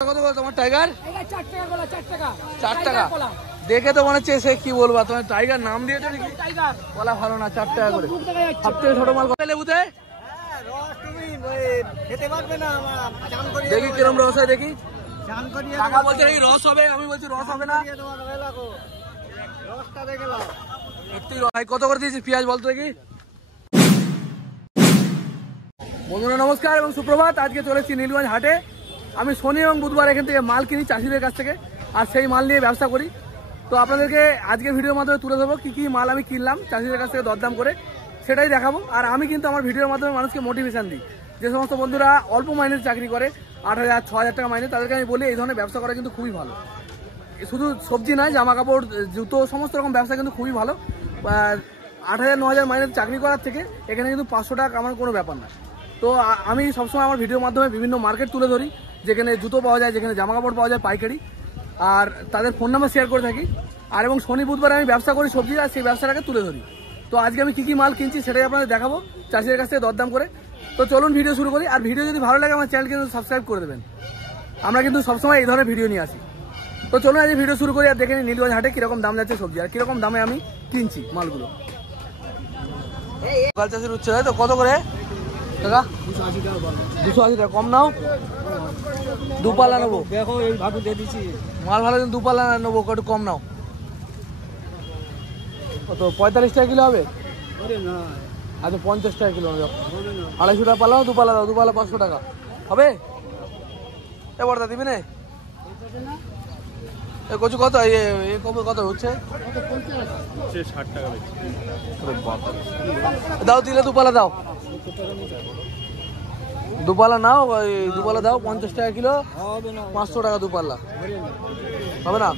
কত করে তোমার টাইগার? 4 টাকা গোলা, 4 টাকা। 4 টাকা দেখে তো মনে হচ্ছে সে কি বলবা, তোমার টাইগার নাম দিয়েছো নাকি? টাইগার বলা ভালো না, 4 টাকা করে। সবথেকে ছোট মাল কত লেবুতে? দেখি কিরম রস হয় দেখি। কাকা বলছে এই রস হবে, আমি বলছি রস হবে না। ভাই কত করে দিয়েছিস পেঁয়াজ বলতো দেখি। বন্ধুরা নমস্কার এবং সুপ্রভাত। আজকে চলেছি নীলগঞ্জ হাটে। আমি শনি এবং বুধবার এখান থেকে মাল কিনি চাষিদের কাছ থেকে, আর সেই মাল নিয়ে ব্যবসা করি। তো আপনাদেরকে আজকে ভিডিওর মাধ্যমে তুলে ধরবো কী কী মাল আমি কিনলাম চাষিদের কাছ থেকে দরদাম করে, সেটাই দেখাবো। আর আমি কিন্তু আমার ভিডিওর মাধ্যমে মানুষকে মোটিভেশন দিই। যে সমস্ত বন্ধুরা অল্প মাইনের চাকরি করে, 8,000 6,000 টাকা মাইনে, তাদেরকে আমি বলি এই ধরনের ব্যবসা করা কিন্তু খুবই ভালো। শুধু সবজি নয়, জামা কাপড়, জুতো, সমস্ত রকম ব্যবসা কিন্তু খুবই ভালো। 8,000 9,000 মাইনের চাকরি করার থেকে এখানে কিন্তু 500 টাকা কামানোর কোনো ব্যাপার না। তো আমি সবসময় আমার ভিডিওর মাধ্যমে বিভিন্ন মার্কেট তুলে ধরি, যেখানে জুতো পাওয়া যায়, যেখানে জামা কাপড় পাওয়া যায় পাইকারি, আর তাদের ফোন নাম্বার শেয়ার করে থাকি। আর এবং শনি বুধবার আমি ব্যবসা করি সবজি, আর সেই ব্যবসাটাকে তুলে ধরি। তো আজকে আমি কী কী মাল কিনছি সেটাই আপনাদের দেখাবো চাষিদের কাছ থেকে দরদাম করে। তো চলুন ভিডিও শুরু করি। আর ভিডিও যদি ভালো লাগে আমার চ্যানেল কিন্তু সাবস্ক্রাইব করে দেবেন। আমরা কিন্তু সবসময় এই ধরনের ভিডিও নিয়ে আসি। তো চলুন আজ ভিডিও শুরু করি আর দেখে নিই নীলগঞ্জ হাটে কীরকম দাম যাচ্ছে সবজি, আর কীরকম দামে আমি কিনছি মালগুলো। লোকাল চাষের উচ্ছে তাই তো, কত করে টাকা? 280 টাকা। কম নাও, দুপাল্লা নেবো। দেখো এই ভাবে দিয়ে দিছি মাল ভালো, দুপাল্লা নেবো, একটু কম নাও। কত 45 টাকা কিলো হবে? আচ্ছা 50 টাকা কিলো নেবে। 250 টাকা পাল্লা, দুপাল্লা দাও, দুপাল্লা 500 টাকা হবে। এবার দা দিবি না কচু কত? কত হচ্ছে? 60 টাকা দাও, দিলে দুপালা দাও, দুপালা নাও, দুপালা দাও। 50 টাকা কিলো, 500 টাকা দুপাল্লা হবে না?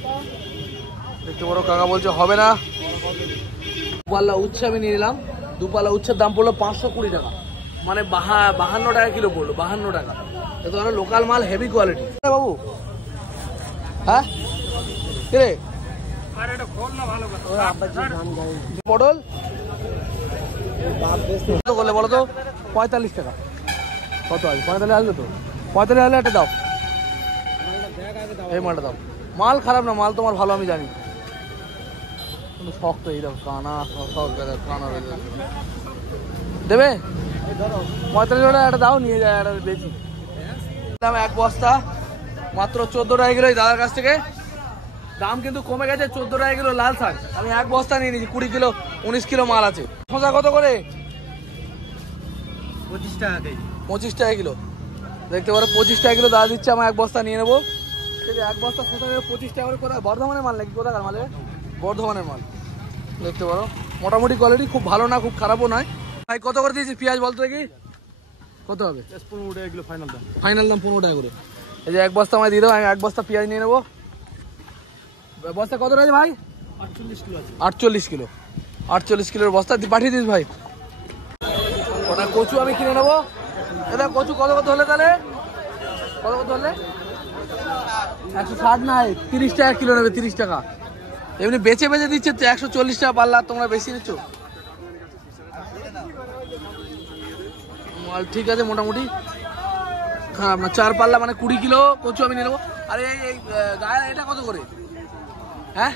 দেখতে বড় কাকা বলছে হবে না। দুপাল্লা উচ্ছে আমি নিয়ে নিলাম। দুপাল্লা উচ্ছের দাম পড়লো 520 টাকা, মানে 52 টাকা কিলো পড়লো। 52 টাকা। এত লোকাল মাল, হেভি কোয়ালিটি বাবু। হ্যাঁ রে পটল কত করলে বলো তো? 45 টাকা। কত আছে? 45 আসবে তো? 45 হলে একটা দাও, এই মালটা দাও। মাল খারাপ না, মাল তোমার ভালো আমি জানি, কিন্তু শক্ত। এই দাও কানা, কানা দেবে। 45 টাকা একটা দাও, নিয়ে যায় একটা বেশি দাম। এক বস্তা মাত্র 14 টাকা কিলো এই দাদার কাছ থেকে। দাম কিন্তু কমে গেছে, 14 টাকা কিলো লাল শাক। আমি এক বস্তা নিয়ে নিয়েছি, 20 কিলো 19 কিলো মাল আছে। শসা কত করে? 25 টাকা কেজি। 25 টাকা কিলো। দেখতে পারো 25 টাকা কিলো দাদা দিচ্ছে। আমার এক বস্তা নিয়ে নেবো। এক বস্তা শসা 25 টাকা করে। কোথায়? বর্ধমানের মাল নাকি কোথাকার মালে? বর্ধমানের মাল। দেখতে পারো মোটামুটি কোয়ালিটি, খুব ভালো না খুব খারাপও নয়। ভাই কত করে দিয়েছি পেঁয়াজ বলতো দেখি? কত হবে? 15 টাকা কিলো ফাইনাল দাম। ফাইনাল দাম 15 টাকা করে। এই যে এক বস্তা আমায় দিয়ে দাও, আমি এক বস্তা পেঁয়াজ নিয়ে নেবো। বস্তা কত রয়েছে ভাই? 48 কিলো আছে। 48 কিলো। 48 কিলোর বস্তা পাঠিয়ে দিস ভাই। ওটা কচু আমি কিনে নেবো। এটা কচু কত কত হলে তাহলে? কত কত হলে? 160 নাই, 30 টাকা কিলো নেবে। 30 টাকা এমনি বেচে বেচে দিচ্ছে 140 টাকা পাল্লা। তোমরা বেশি নিচ্ছ মাল। ঠিক আছে মোটামুটি খারাপ না। 4 পাল্লা মানে 20 কিলো কচু আমি নিয়ে নেবো। আর এই গায়ে এটা কত করে? হ্যাঁ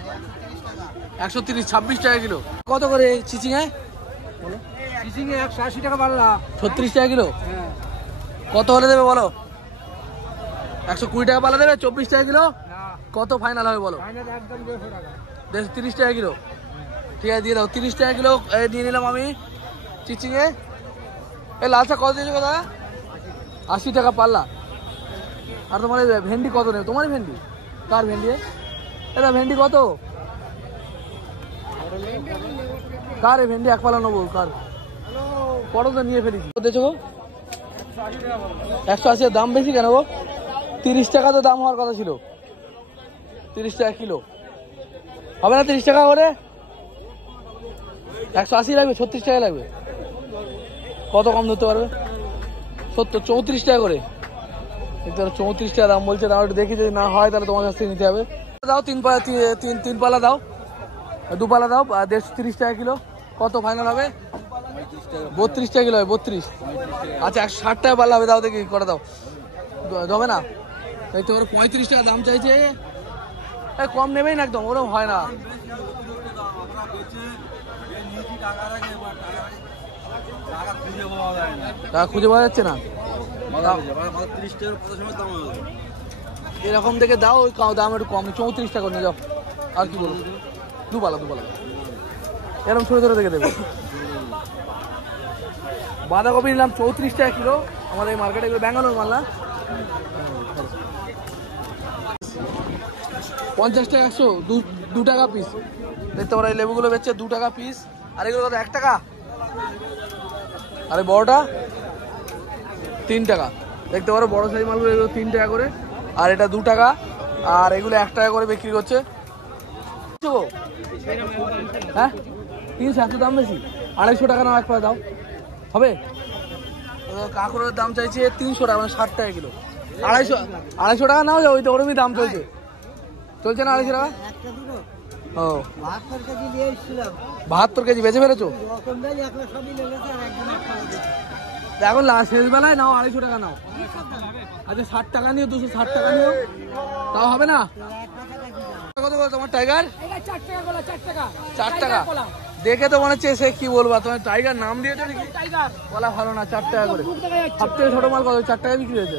130, 26 টাকা কিলো। কত করে চিচিঙে? চিচিঙে 180 টাকা পাল্লা। 36 টাকা কিলো। হ্যাঁ কত হলে দেবে বলো? 120 টাকা পাল্লা দেবে, 24 টাকা কিলো। না কত ফাইনাল হবে বলো? ফাইনাল একদম 150 টাকা। 30 টাকা কিলো। ঠিক আছে দিয়ে দাও। 30 টাকা কিলো নিয়ে নিলাম আমি চিচিঙে। এই লাল শাক কত দিয়েছো কথা? 80 টাকা পাল্লা। আর তোমার ভেন্ডি কত নেবে? তোমারই ভেন্ডি? কার ভেন্ডি? এটা ভেন্ডি কত? কার এই ভেন্ডি? এক পাল্লা নেবো। কার? পটল তো নিয়ে ফেলেছি। দিয়েছো গো 180। দাম বেশি কেন গো? 30 টাকা তো দাম হওয়ার কথা ছিল। 30 টাকা কিলো হবে না? 30 টাকা করে 180 লাগবে, 36 টাকা লাগবে। কত কম ধরতে পারবে? 70, 34 টাকা করে। দেখতে পারো 34 টাকা দাম বলছে। দাম একটু দেখি, যদি না হয় তাহলে তোমার কাছ থেকে নিতে হবে। দাও 3 পাল্লা দাও, 2 পাল্লা দাও। 130 টাকা কিলো। কত ফাইনাল হবে? 32 টাকা কিলো হবে। 32। আচ্ছা 160 টাকা পাল্লা হবে। দাও দেখি কটা দাও, হবে না? এই তো ওর 35 টাকা দাম চাইছে। কম নেবেই না একদম, ওরম হয় না। টাকা খুঁজে পাওয়া যাচ্ছে না। এরকম দেখে দাও, ওই দাম একটু কম, 34 টাকা নিয়ে যাও। আর কি বলবো, দুপালা এরকম ছোটো ছোটো দেখে দেবে। বাঁধাকপি নিলাম 34 টাকা কিলো আমাদের এই মার্কেটে, এগুলো ব্যাঙ্গালোর মাল না। 50 টাকা 100, 2 টাকা পিস। দেখতে পারো এই লেবুগুলো বেচছে 2 টাকা পিস। আর এগুলো কত, 1 টাকা। আরে বড়টা 3 টাকা। দেখতে পারো বড় সাইজ মালগুলো, এগুলো 3 টাকা করে, আর এটা 2 টাকা, আর এগুলো 1 টাকা করে বিক্রি করছে। হ্যাঁ 300, এত দাম বেশি। 250 টাকা নাও, এক পাতা দাও, হবে। কাঁকড়ের দাম চাইছে 300 টাকা, মানে 60 টাকা কিলো। 250 টাকা নাও, ওই তো ওরমই দাম চলছে না 250 টাকা। ও 72 কেজি বেঁচে ফেলেছো এখন শেষ বেলায় নাও। 250 টাকা নাও। আচ্ছা 60 টাকা নিও, 260 টাকা নিও, তাও হবে না। কত করে তোমার টাইগার? 4 টাকা। দেখে তো মনে হচ্ছে সে কি বলবা, তোমার টাইগার নাম দিয়েছে নাকি? কলা ভালো না, 4 টাকা করে। সবথেকে ছোট মাল কত? 4 টাকা বিক্রি হয়েছে।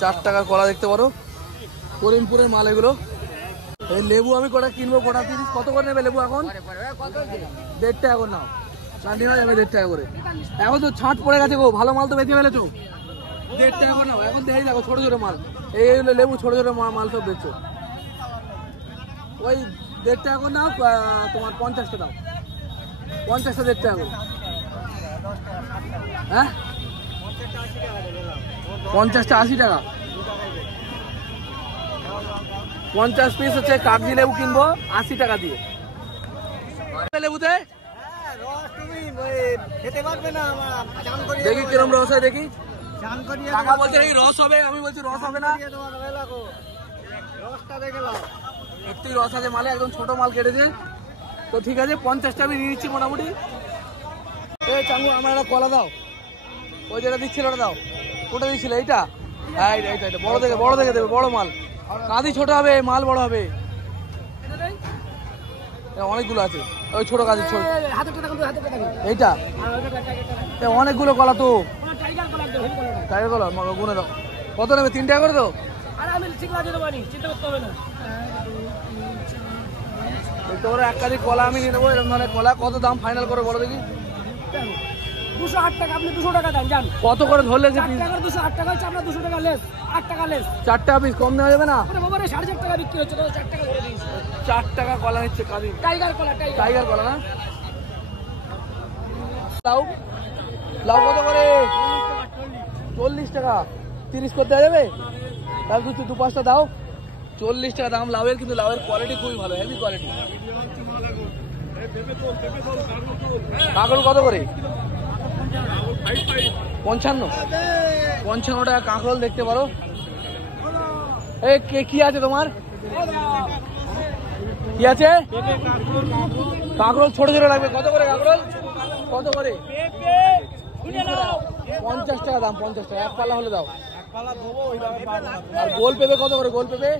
4 টাকার কলা দেখতে পারো, করিমপুরের মাল এগুলো। এই লেবু আমি কটা কিনবো, কটা 30। কত করে নেবে লেবু এখন? 1.5 টাকা করে নাও, না নেওয়া যাবে 1.5 টাকা করে। এখন তো ছাঁট পড়ে গেছে গো, ভালো মাল তো বেঁচে ফেলেছো। 1.5 টাকা করে নাও, এখন দেখেই দেখো ছোট ছোট মাল, এইগুলো লেবু ছোট ছোট মাল সব বেচছো। ওই 1.5 টাকা করে নাও, তোমার 50টা দাও, 50টা 1.5 টাকা করে। হ্যাঁ 50টা 80 টাকা। 50 পিস হচ্ছে কাগজি লেবু কিনবো 80 টাকা দিয়ে। লেবুতে দেখি কিরম রস হয়, দেখি। কাকা বলছে নাকি রস হবে, আমি বলছি রস হবে না। একটু রস আছে মালে, একদম ছোট মাল কেটেছে তো ঠিক আছে। 50টা আমি নিয়ে নিচ্ছি মোটামুটি। এই চাঙ্গু আমার একটা কলা দাও, ওই যেটা দিচ্ছিল ওটা দাও। ওটা দিচ্ছিল এইটা? হ্যাঁ এইটা বড় দেখে দেবে, বড় মাল। কাঁদি ছোট হবে, মাল বড় হবে। অনেকগুলো আছে, ওই ছোট কাঁদি ছোট। এইটা অনেকগুলো কলা তো, টাইগার কলা গুনে দাও। কত নেবে? 3 টাকা করে দাও। তোমরা 1 কাঁদি কলা আমি নিয়ে নেবো, এরকম ধরনের কলা। কত দাম ফাইনাল করে বলো দেখি। 208 টাকা, আপনি 200 টাকা দাম জান। কত করে ধরলে যে 208 টাকা হচ্ছে আপনার, 200 টাকা লেস, 8 টাকা লেস। 4 টাকা পিস কম দেওয়া যাবে না? বাবা রে 4.5 টাকা বিক্রি হচ্ছে, তো 4 টাকা করে দিয়েছি। 4 টাকা কলা নিচ্ছে কাঁদি, টাইগার কলা, টাইগার কলা না। লাউ কত করে? 40 টাকা। 30 করে দেওয়া যাবে? তাহলে 2-5টা দাও। 40 টাকা দাম লাউয়ের, কিন্তু লাউয়ের কোয়ালিটি খুবই ভালো, হেভি কোয়ালিটি। কাঁকড় কত করে? 55 টাকা কাঁকরোল দেখতে পারো। এই কি আছে তোমার? কি আছে? কাঁকরোল ছোট ছোট লাগবে। কত করে কাঁকরোল? কত করে? 50 টাকা দাম, 50 টাকা। 1 পাল্লা হলে দাও। আর গোল পেঁপে কত করে? গোল পেঁপে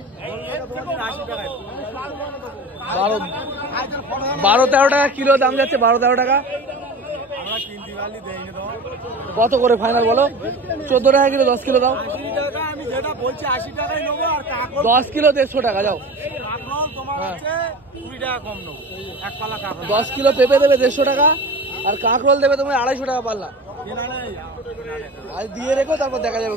12-13 টাকা কিলো দাম যাচ্ছে, 12-13 টাকা। কত করে ফাইনাল বলো? 14 টাকা কিলো, 10 কিলো দাও। 10 কিলো 150 টাকা যাও। 10 কিলো পেঁপে দেবে 150 টাকা, আর কাঁকরোল দেবে তুমি 250 টাকা পাল্লা। আর দিয়ে রেখো, তারপর দেখা যাবে।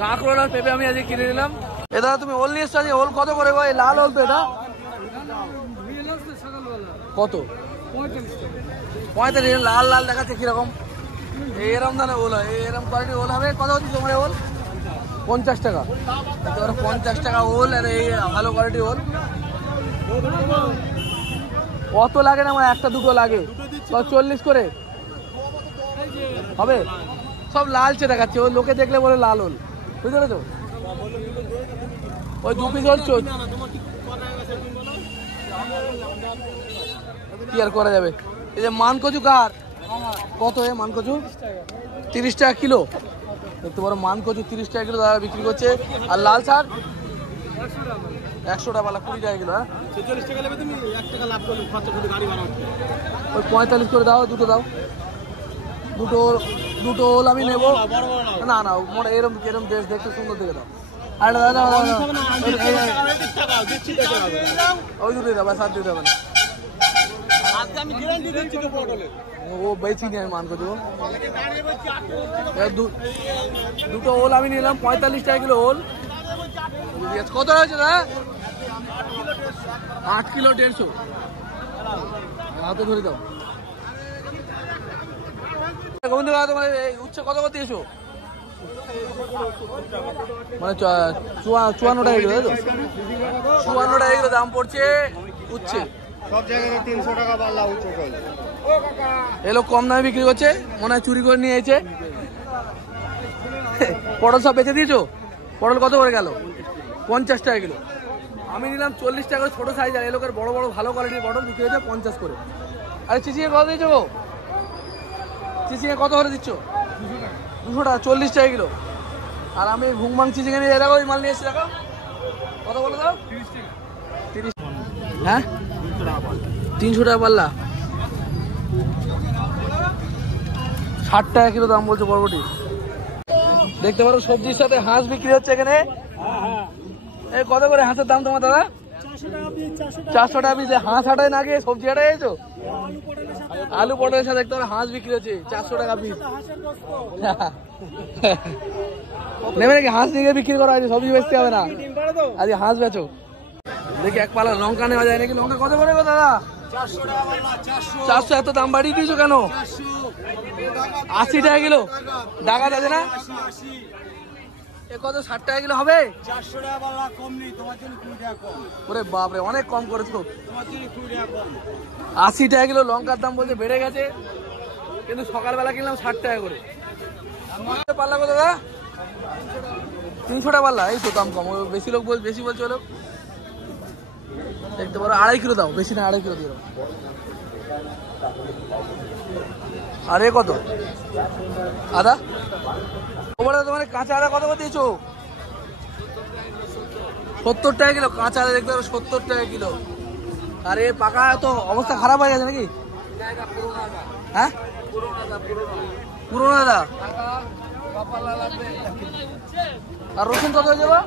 কাঁকরোল আর পেঁপে আমি আজকে কিনে নিলাম। এ দাদা তুমি ওল নিয়ে এসছো আজকে? ওল কত করে ভাই? লাল ওল তো এটা? কত? 45। লাল লাল দেখাচ্ছে কিরকম? এরকম ধরনের ওল হয়, এরকম কোয়ালিটির ওল হবে। কত হচ্ছে তোমার ওল? 50 টাকা। 50 টাকা ওল, আর এই ভালো কোয়ালিটির ওল। কত লাগে না, আমার 1-2 লাগে। 40 করে হবে। সব লালচে দেখাচ্ছে, ওই লোকে দেখলে বলে লাল ওল, বুঝতে পেরেছো? ওই 2 পিস ওল কি আর করা যাবে। এই যে মানকচু কার কত? মানকচু 30 টাকা কিলো। দেখতে পারো মান কচু 30 টাকা কিলো দাদা বিক্রি করছে। আর লাল শাক 100 টাকা পাল্লা, 20 টাকা কিলো। হ্যাঁ 46 টাকা নেবে তুমি, 1 টাকা লাভ করলে খরচা করে গাড়ি ভাড়া হচ্ছে। ওই 45 করে দাও, দুটো দাও, দুটো ওল আমি নেবো। না না মোটা এরম বেশ দেখতে সুন্দর দেখে দাও। আর দাদা ওই দুটোই দাও, বাস আর দিতে হবে না। আমি গ্যারান্টি দিচ্ছি তো পটলে। ও বেশি নিয়ে আমি মান করে দেবো। দুটো ওল আমি নিলাম 45 টাকা কিলো ওল। কত হয়েছে দাদা? 8 কিলো 150। হাতে ধরে দাও। গোবিন্দ দাদা তোমার উচ্ছে কত কত দিয়েছো? মানে 54 টাকা কিলো, তাই তো? 54 টাকা কিলো দাম পড়ছে উচ্ছে। সব জায়গায় 300 টাকা পাল্লা উচ্ছে চলে। এলো কম দামে বিক্রি করছে, মনে হয় চুরি করে নিয়ে এসেছে। পটল সব বেচে দিয়েছো? পটল কত করে গেল? 50 টাকা কিলো। আমি নিলাম 40 টাকা করে ছোট সাইজ, আর এলোকের বড় বড় ভালো কোয়ালিটির পটল বিক্রি হয়েছে 50 করে। আরে চিচিঙে কত দিয়েছো গো? চিচিঙে কত করে দিচ্ছ? 200 টাকা, 40 টাকা কিলো। আর আমি ভুংমাং চিচিঙে নিয়ে দেখো, ওই মাল নিয়ে এসেছি দেখো। কত বলে দাও? 30। হ্যাঁ 300 টাকা পাল্লা, 60 টাকা কিলো দাম বলছে বরবটি। দেখতে পারো সবজির সাথে হাঁস বিক্রি হচ্ছে এখানে। এই কত করে হাঁসের দাম তোমার দাদা? 400 টাকা পিস। হাঁস হাটায় না গিয়ে সবজি হাটায় এসো? আলু পটলের সাথে দেখতে পারো হাঁস বিক্রি হচ্ছে 400 টাকা পিস। নেবে নাকি? হাঁস নিয়ে বিক্রি করা হয়েছে, সবজি বেচতে হবে না, আজ হাঁস বেচো। দেখি এক পালা লঙ্কা নেওয়া যায় নাকি? লঙ্কা কত করে গো দাদা? 400। এত দাম বাড়িয়ে দিয়েছো কেন? 80 টাকা কিলো। ডাকাত আছে না? এ কত 60 টাকা কিলো হবে? 400 টাকা পাল্লা কম নেই, তোমার জন্য 20 টাকা কম। ওরে বাপরে, অনেক কম করেছো। তোমার জন্য 20 টাকা কম। 80 টাকা কিলো লঙ্কার দাম বলছে বেড়ে গেছে, কিন্তু সকালবেলা কিনলাম 60 টাকা করে। পাল্লা কত দাদা? 300 টাকা পাল্লা। এই তো দাম কম, বেশি লোক বেশি বলছে লোক। দেখতে পারো 2.5 কিলো দাও, বেশি না 2.5 কিলো দিয়ে দাও। আর এ কত? আদা তোমার কাঁচা আদা কত করে দিয়েছো? 70 টাকা কিলো কাঁচা আদা। দেখতে পারো 70 টাকা কিলো। আর এ পাকা তো অবস্থা খারাপ হয়ে গেছে নাকি? হ্যাঁ পুরোনো আদা। আর রসুন কত হয়ে যাবে?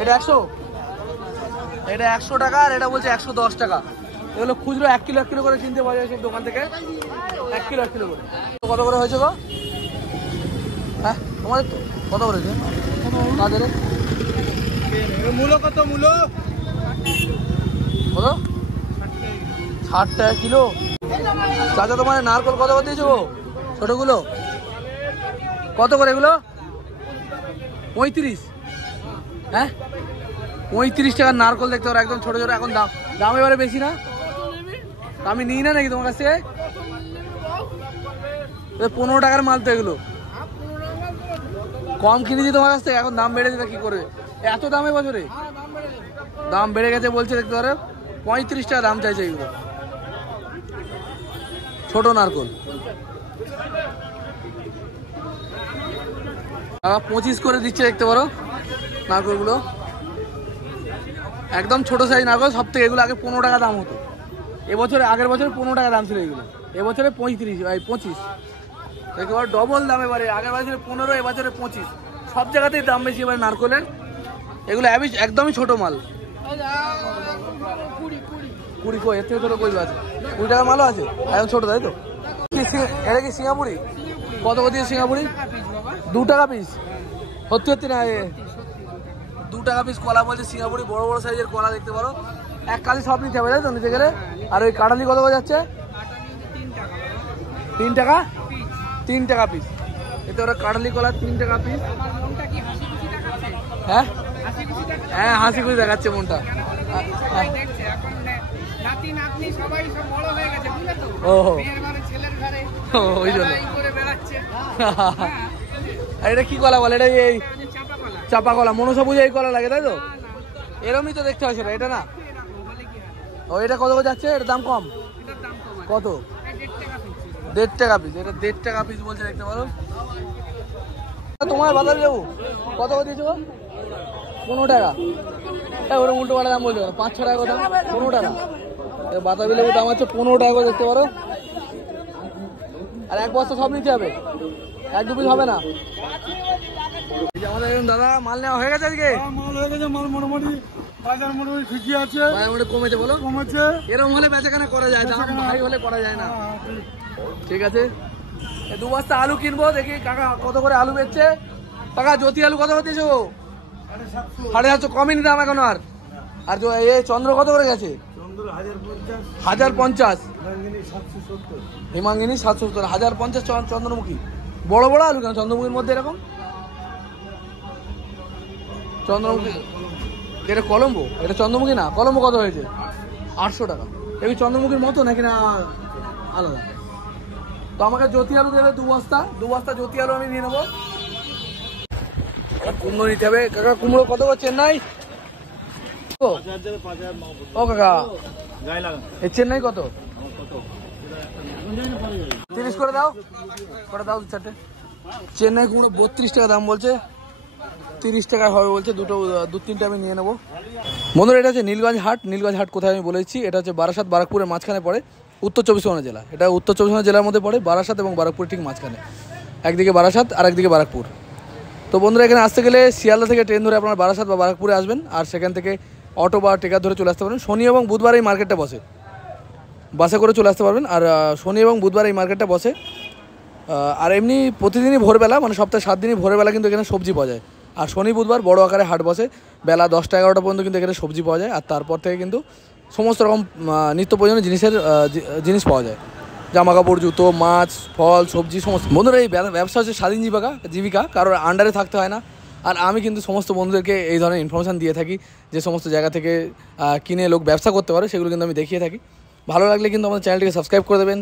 এটা 100। এটা 100 টাকা, আর এটা বলছে 110 টাকা। এগুলো খুচরো 1 কিলো 1 কিলো করে কিনতে পাওয়া যায় সব দোকান থেকে। 1 কিলো 1 কিলো করে। কত করে হয়েছে গো? হ্যাঁ তোমাদের তো কত করেছে? কাদের মূলো কত? মূলো কত? 60 টাকা কিলো। চাচা তোমার নারকল কত করে দিয়েছো ছোটগুলো? কত করে এগুলো? 35। হ্যাঁ 35 টাকার নারকল। দেখতে পারো একদম ছোট ছোট। এখন দাম এবারে বেশি না? আমি নিই না নাকি তোমার কাছ থেকে? 15 টাকার মাল তো এগুলো। কম কিনেছি তোমার কাছ থেকে, এখন দাম বেড়ে দিতে কি করবে? এত দামে বছরে দাম বেড়ে গেছে বলছে। দেখতে পারো 35 টাকা দাম চাইছে এগুলো, ছোট নারকল। 25 করে দিচ্ছে। দেখতে পারো নারকলগুলো একদম ছোট সাইজ নারকল। সব থেকে এগুলো আগে 15 টাকা দাম হতো। এবছরে আগের বছরে 15 টাকা দাম ছিল এগুলো, এবছরে 25। দেখতে পারো ডবল দাম এবারে। আগের বছরে 15, এবছরে 25। সব জায়গাতেই দাম বেশি এবারে নারকলের। এগুলো একদমই ছোট মাল। 20 এর থেকে ছোট কই আছে? 20 টাকা মালও আছে একদম ছোট, তাই তো? এটা কি সিঙ্গাপুরি? কত করে দিয়ে সিঙ্গাপুরি? 2 টাকা পিস। সত্যি না? 2 টাকা পিস কলা বলছে সিঙ্গাপুরি। বড় বড় সাইজের কলা দেখতে পারো। এক কালি সব নিতে হবে তাই তো নিতে গেলে? আর ওই কাঁঠালি কত করে যাচ্ছে? 3 টাকা। 3 টাকা পিস। এতে ওরা কাঁঠালি কলা 3 টাকা পিস। হ্যাঁ হ্যাঁ হাসি খুশি দেখাচ্ছে মনটা। ওই জন্য। এটা কি কলা বলে? এটা এই চাপা কলা, মনসা পুজো এই কলা লাগে তাই তো? এরমই তো দেখতে হয় সেটা, এটা না? ও এটা কত করে যাচ্ছে? এটার দাম কম। কত? 1.5 টাকা পিস, এটা 1.5 টাকা পিস বলছে, দেখতে পারো। তোমার বাতাবি লেবু কত করে দিয়েছো? 15 টাকা। ওরা উল্টো পাল্টা দাম বলছে, 5-6 টাকা কথা, 15 টাকা। বাতাবি লেবু দাম হচ্ছে 15 টাকা করে, দেখতে পারো। আর এক বস্তা সব নিতে হবে, 1-2 পিস হবে না। এই যে আমাদের একজন দাদা, মাল নেওয়া হয়ে গেছে আজকে? মাল হয়ে গেছে, মাল মোটামুটি বাজার মোটামুটি ঠিকই আছে, মোটামুটি কমেছে, বলো কমেছে। এরকম হলে বেচাকেনা করা যায়, দাম ভারী হলে করা যায় না। ঠিক আছে, 2 বস্তা আলু কিনবো, দেখি কাকা কত করে আলু বেচছে। কাকা জ্যোতি আলু কত করে দিয়েছো? 750, কমেনি দাম এখন। আর চন্দ্র কত করে গেছে? 1050, হিমাঙ্গিনী 770, 1050 চন্দ্রমুখী। বড় বড় আলু কেন চন্দ্রমুখীর মধ্যে এরকম? চন্দ্রমুখী এটা কলম্বো, এটা চন্দ্রমুখী না। কলম্বো কত হয়েছে? 800 টাকা। এই চন্দ্রমুখীর মতো নাকি না আলাদা? তো আমাকে জ্যোতি আলু দেবে 2 বস্তা জ্যোতি আলু আমি নিয়ে নেবো। কুমড়ো নিতে হবে। কাকা কুমড়ো কত করে চেন্নাই? ও কাকা এই চেন্নাই কত? 30 করে দাও, করে দাও 4টে। চেন্নাই কুমড়ো 32 টাকা দাম বলছে, 30 টাকায় হবে বলছে। 2-3টে আমি নিয়ে নেবো। বন্ধুরা এটা হচ্ছে নীলগঞ্জ হাট। নীলগঞ্জ হাট কোথায় আমি বলেছি, এটা হচ্ছে বারাসাত বারাকপুরের মাঝখানে পড়ে, উত্তর 24 পরগনা জেলা। এটা উত্তর 24 পরগনা জেলার মধ্যে পড়ে, বারাসাত এবং বারাকপুর ঠিক মাঝখানে। একদিকে বারাসাত আর একদিকে বারাকপুর। তো বন্ধুরা এখানে আসতে গেলে শিয়ালদা থেকে ট্রেন ধরে আপনারা বারাসাত বা বারাকপুরে আসবেন, আর সেখান থেকে অটো বা টেকার ধরে চলে আসতে পারেন। শনি এবং বুধবার এই মার্কেটটা বসে, বাসে করে চলে আসতে পারবেন। আর শনি এবং বুধবার এই মার্কেটটা বসে। আর এমনি প্রতিদিনই ভোরবেলা, মানে সপ্তাহে 7 দিনই ভোরবেলা কিন্তু এখানে সবজি পাওয়া যায়। আর শনি বুধবার বড় আকারে হাট বসে, বেলা 10টা-11টা পর্যন্ত কিন্তু এখানে সবজি পাওয়া যায়। আর তারপর থেকে কিন্তু সমস্ত রকম নিত্য প্রয়োজনীয় জিনিস পাওয়া যায়, জামা কাপড়, জুতো, মাছ, ফল, সবজি সমস্ত। বন্ধুরা এই ব্যবসা হচ্ছে স্বাধীন জীবিকা, কারোর আন্ডারে থাকতে হয় না। আর আমি কিন্তু সমস্ত বন্ধুদেরকে এই ধরনের ইনফরমেশান দিয়ে থাকি, যে সমস্ত জায়গা থেকে কিনে লোক ব্যবসা করতে পারে, সেগুলো কিন্তু আমি দেখিয়ে থাকি। ভালো লাগলে কিন্তু আমাদের চ্যানেলটিকে সাবস্ক্রাইব করে দেবেন।